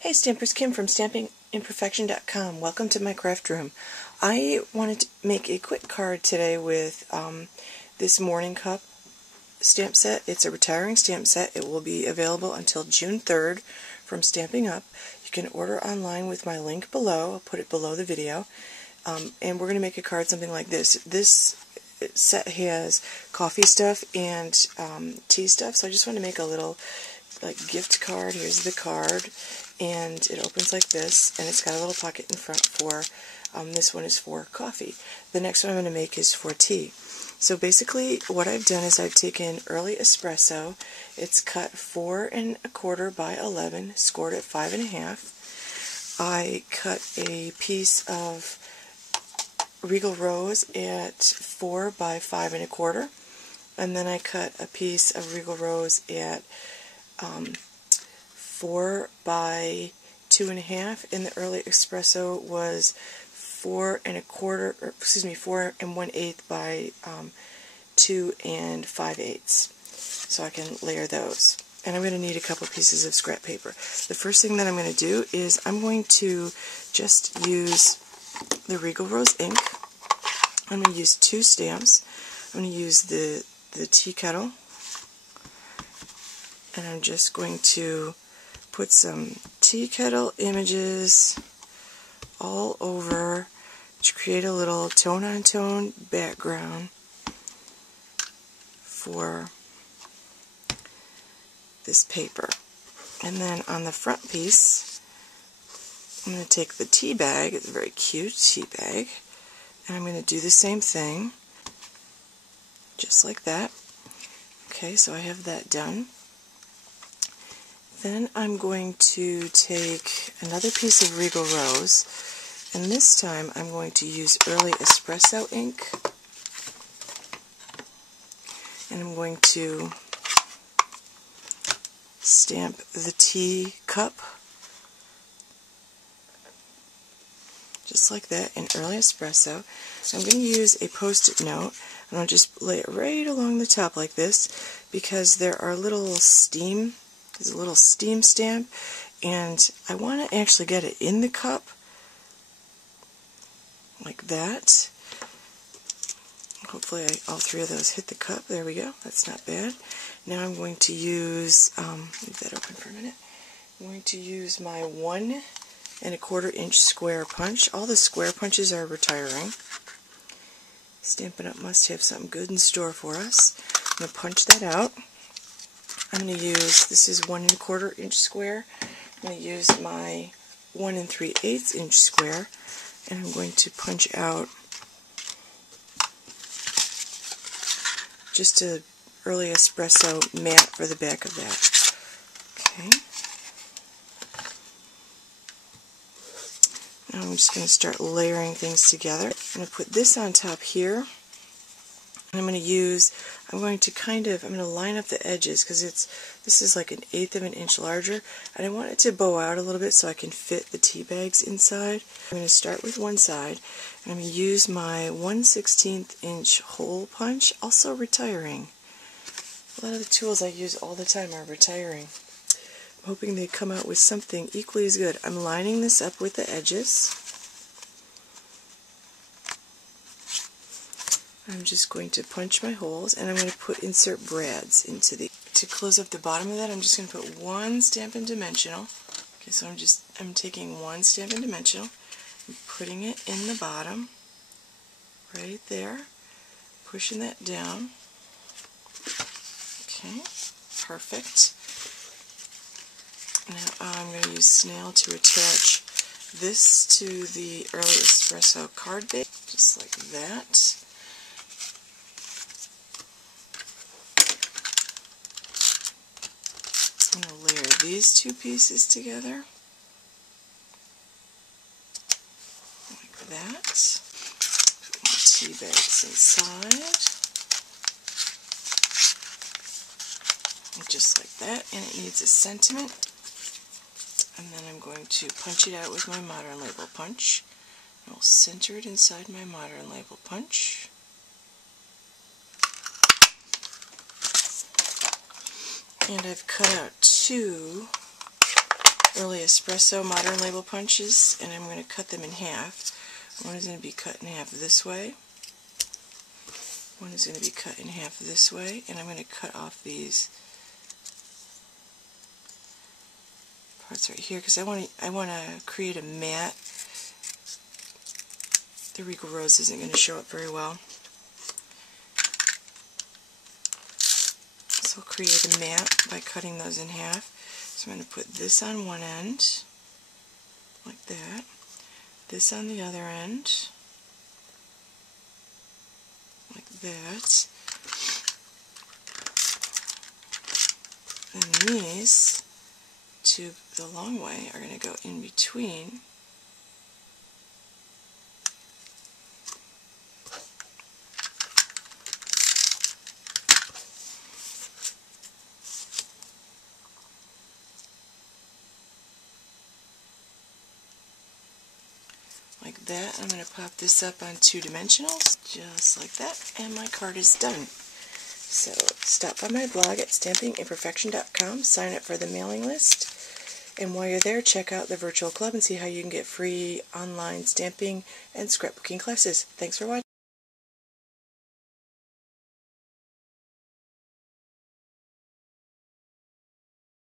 Hey Stampers, Kim from StampingImperfection.com. Welcome to my craft room. I wanted to make a quick card today with this morning cup stamp set. It's a retiring stamp set. It will be available until June 3rd from Stampin' Up. You can order online with my link below. I'll put it below the video. And we're going to make a card something like this. This set has coffee stuff and tea stuff, so I just want to make a little gift card. Here's the card, and it opens like this, and it's got a little pocket in front for, this one is for coffee. The next one I'm going to make is for tea. So basically what I've done is I've taken early espresso. It's cut 4 1/4 by 11, scored at 5 1/2. I cut a piece of Regal Rose at 4 by 5 1/4, and then I cut a piece of Regal Rose at 4 by 2 1/2, and the early espresso was 4 1/8 by 2 5/8. So I can layer those. And I'm going to need a couple pieces of scrap paper. The first thing that I'm going to do is I'm going to just use the Regal Rose ink. I'm going to use 2 stamps. I'm going to use the tea kettle, and I'm just going to put some tea kettle images all over to create a little tone-on-tone background for this paper. And then on the front piece, I'm going to take the tea bag. It's a very cute tea bag, and I'm going to do the same thing, just like that. Okay, so I have that done. Then I'm going to take another piece of Regal Rose, and this time I'm going to use early espresso ink, and I'm going to stamp the tea cup just like that in early espresso. I'm going to use a post-it note, and I'll just lay it right along the top like this, because there are little steam. There's a little steam stamp, and I want to actually get it in the cup like that. Hopefully all 3 of those hit the cup. There we go. That's not bad. Now I'm going to use, leave that open for a minute. I'm going to use my 1 1/4 inch square punch. All the square punches are retiring. Stampin' Up! Must have something good in store for us. I'm going to punch that out. I'm going to use, this is 1 1/4 inch square. I'm going to use my 1 3/8 inch square, and I'm going to punch out just a early espresso mat for the back of that. Okay. Now I'm just going to start layering things together. I'm going to put this on top here. And I'm going to line up the edges, because this is like 1/8 of an inch larger, and I want it to bow out a little bit so I can fit the tea bags inside. I'm going to start with one side, and I'm going to use my 1/16 inch hole punch, also retiring. A lot of the tools I use all the time are retiring. I'm hoping they come out with something equally as good. I'm lining this up with the edges. I'm just going to punch my holes, and I'm going to insert brads into the. To close up the bottom of that, I'm just going to put 1 Stampin' Dimensional. Okay, so I'm taking 1 Stampin' Dimensional and putting it in the bottom, right there, pushing that down. Okay, perfect. Now I'm going to use Snail to attach this to the early espresso card base, just like that. I'm going to layer these 2 pieces together, like that. Put my tea bags inside, just like that, and it needs a sentiment. And then I'm going to punch it out with my Modern Label punch. I'll center it inside my Modern Label punch. And I've cut out 2 early espresso modern label punches, and I'm going to cut them in half. One is going to be cut in half this way. One is going to be cut in half this way, and I'm going to cut off these parts right here because I want to create a mat. The Regal Rose isn't going to show up very well. So I'll create a mat by cutting those in half. So I'm going to put this on one end, like that. This on the other end, like that. And these, to the long way, are going to go in between. Like that. I'm going to pop this up on 2-dimensionals, just like that, and my card is done. So stop by my blog at stampingimperfection.com, sign up for the mailing list, and while you're there, check out the virtual club and see how you can get free online stamping and scrapbooking classes. Thanks for watching.